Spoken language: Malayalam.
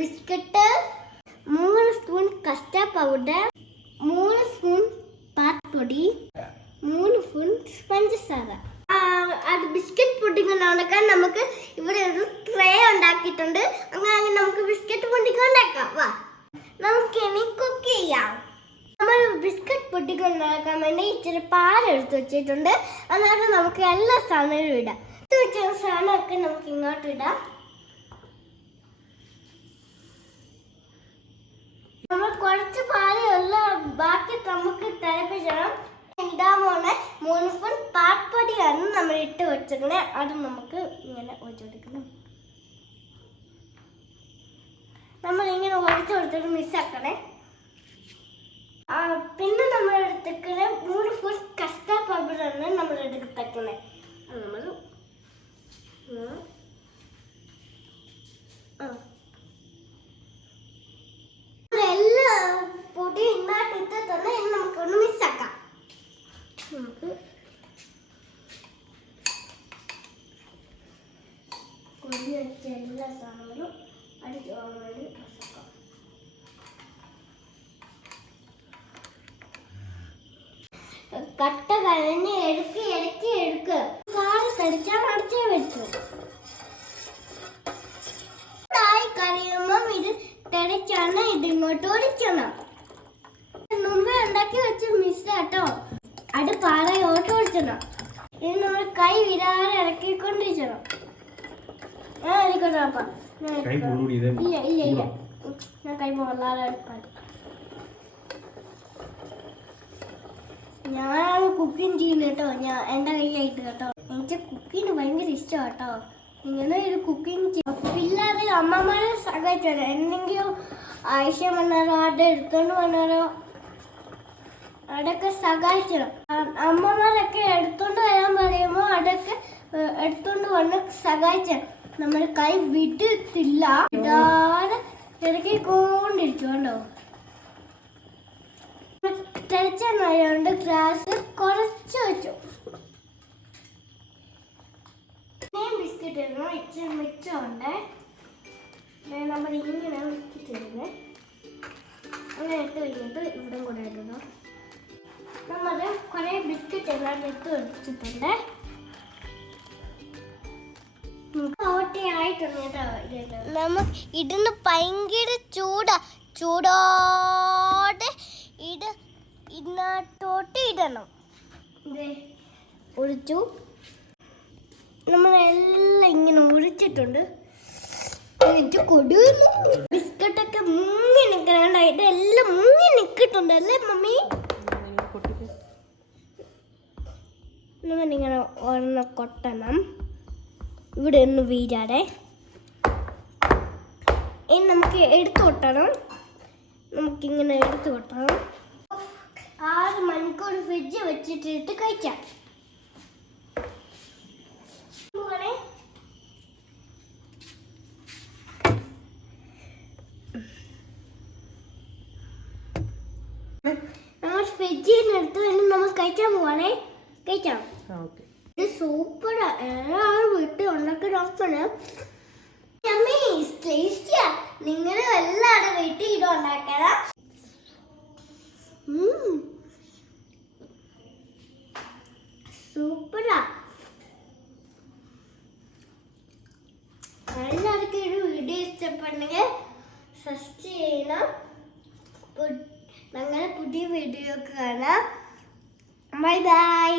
Biscuit, 3 spoon custard powder, 3 spoon പാൽപ്പൊടി, 3 സ്പൂൺ പഞ്ചസാര. അത് ബിസ്ക്കറ്റ് പുഡിംഗ് ഉണ്ടാക്കാൻ നമുക്ക് ഇവിടെ ഒരു ട്രേ ഉണ്ടാക്കിയിട്ടുണ്ട്. അങ്ങനെ നമുക്ക് ബിസ്ക്കറ്റ് പുഡിംഗ് ഉണ്ടാക്കാം. വാ, നമുക്ക് ഇനി കുക്ക് ചെയ്യാം. നമ്മൾ ബിസ്ക്കറ്റ് പുഡിംഗ് ഉണ്ടാക്കാൻ വേണ്ടി ഇച്ചിരി പാലെടുത്ത് വെച്ചിട്ടുണ്ട്. എന്നിട്ട് നമുക്ക് എല്ലാ സാധനവും ഇടാം. ഇത് വെച്ച സാധനമൊക്കെ നമുക്ക് ഇങ്ങോട്ട് ഇടാം. നമ്മൾ കുറച്ച് പാലുള്ള ബാക്കി നമുക്ക് തിളപ്പിച്ചണം. ഇടാൻ പോണ 3 സ്പൂൺ പാൽപ്പൊടിയാണ് നമ്മൾ ഇട്ട് വെച്ചേക്കണേ. അത് നമുക്ക് ഇങ്ങനെ ഒഴിച്ചെടുക്കണം. നമ്മളിങ്ങനെ ഒഴിച്ചു കൊടുത്തിട്ട് മിസ്സാക്കണേ. പിന്നെ നമ്മൾ എടുത്തേക്കണേ 3 സ്പൂൺ കസ്റ്റാർഡ് പൗഡറാണ് നമ്മൾ എടുത്തേക്കണേ. നമ്മൾ എല്ലാ പൊടി ഇന്നാട്ടിട്ട് തന്നെ നമുക്കൊന്ന് മിസ്സാക്കാം. നമുക്ക് കൊടി വെച്ച എല്ലാ സാധനങ്ങളും അടിച്ചു വേണ്ടി മിസ്സാക്കാം. കട്ട കഴിഞ്ഞ് എടുക്ക് കാറ് കടിച്ചാൽ അടച്ചേ വെച്ചു. തായി കഴിയുമ്പം ഇത് തിളച്ചാണ് ഇതിങ്ങോട്ട് ഒഴിക്കണം. മുമ്പേ ഉണ്ടാക്കി വെച്ച് മിസ്സാട്ടോ. അത് പാറയോട്ട് ഒഴിച്ചണം. ഇത് നമ്മൾ കൈ വിടാതെ ഇറക്കിക്കൊണ്ടിരിക്കണം. ഇല്ല ഞാൻ കൈ പോകാതെ എടുക്കാൻ. ഞാനാണ് കുക്കിംഗ് ചെയ്യുന്നത് കേട്ടോ. എൻ്റെ കൈയായിട്ട് കേട്ടോ. എനിക്ക് കുക്കിംഗ് ഭയങ്കര ഇഷ്ടമാണ് കേട്ടോ. ഇങ്ങനെ ഒരു കുക്കിംഗ് പിള്ളേരെ അമ്മമാരെ സഹായിച്ചാലോ. എന്തെങ്കിലും ആവശ്യം വന്നാലോ അത് എടുത്തോണ്ട് വന്നാലോ അതൊക്കെ സഹായിക്കണം. അമ്മമാരൊക്കെ എടുത്തോണ്ട് വരാൻ പറയുമ്പോൾ അതൊക്കെ എടുത്തോണ്ട് വന്ന് സഹായിച്ചാൽ നമ്മൾ കൈ വിടത്തില്ല. ഇടാതെ ഇറക്കിക്കൊണ്ടിരിച്ചു കേട്ടോ. തിളച്ചെണ്ണയുണ്ട്. ഗ്ലാസ് കുറച്ച് വെച്ചു. ബിസ്ക്കറ്റ് ഇടണം. ഇച്ചിരി മിച്ചമുണ്ട്. നമ്മൾ ഇങ്ങനെ ബിസ്ക്കറ്റ് ഇടുന്നത്. അങ്ങനെ ഇട്ട് കഴിഞ്ഞിട്ട് ഇവിടെ കൂടെ ഇടണം. നമ്മൾ കുറേ ബിസ്ക്കറ്റ് എല്ലാം എടുത്ത് വെച്ചിട്ടുണ്ട്. നമ്മൾ ഇടുന്ന ഭയങ്കര ചൂടോടെ ഇതിനകത്തോട്ട് ഇടണം. ഒഴിച്ചു. നമ്മളെല്ലാം ഇങ്ങനെ ഒഴിച്ചിട്ടുണ്ട്. എന്നിട്ട് കൊടുക്കുന്നു. ബിസ്ക്കറ്റൊക്കെ മുങ്ങി നിൽക്കണായിട്ട് എല്ലാം മുങ്ങി നിൽക്കിട്ടുണ്ട് അല്ലേ മമ്മി? നമ്മളിങ്ങനെ ഒരെണ്ണം കൊട്ടണം. ഇവിടെ ഒന്ന് വീഴാതെ. ഇനി നമുക്ക് എടുത്തു കൊട്ടണം. നമുക്കിങ്ങനെ എടുത്തു കൊട്ടണം. 6 മണിക്കൂർ ഫ്രിഡ്ജ് വെച്ചിട്ടിട്ട് കഴിക്കാം. നമ്മൾ ഫ്രിഡ്ജിൽ നിന്ന് എടുത്ത് നമ്മൾ കഴിക്കാൻ പോവാണേ. കഴിക്കാം. ഇത് സൂപ്പറാ. എല്ലാവരും വീട്ടിൽ ഉണ്ടാക്കി നോക്കണം. നിങ്ങൾ എല്ലാവരും വീട്ടിൽ ഇത് ഉണ്ടാക്കണം. സൂപ്പറാ. എല്ലാവർക്കും ഒരു വീഡിയോ ഇഷ്ടപ്പെടുന്നെങ്കിൽ സബ്സ്ക്രൈബ് ചെയ്യണം. ഞങ്ങളുടെ പുതിയ വീഡിയോ കാണാം. Bye bye.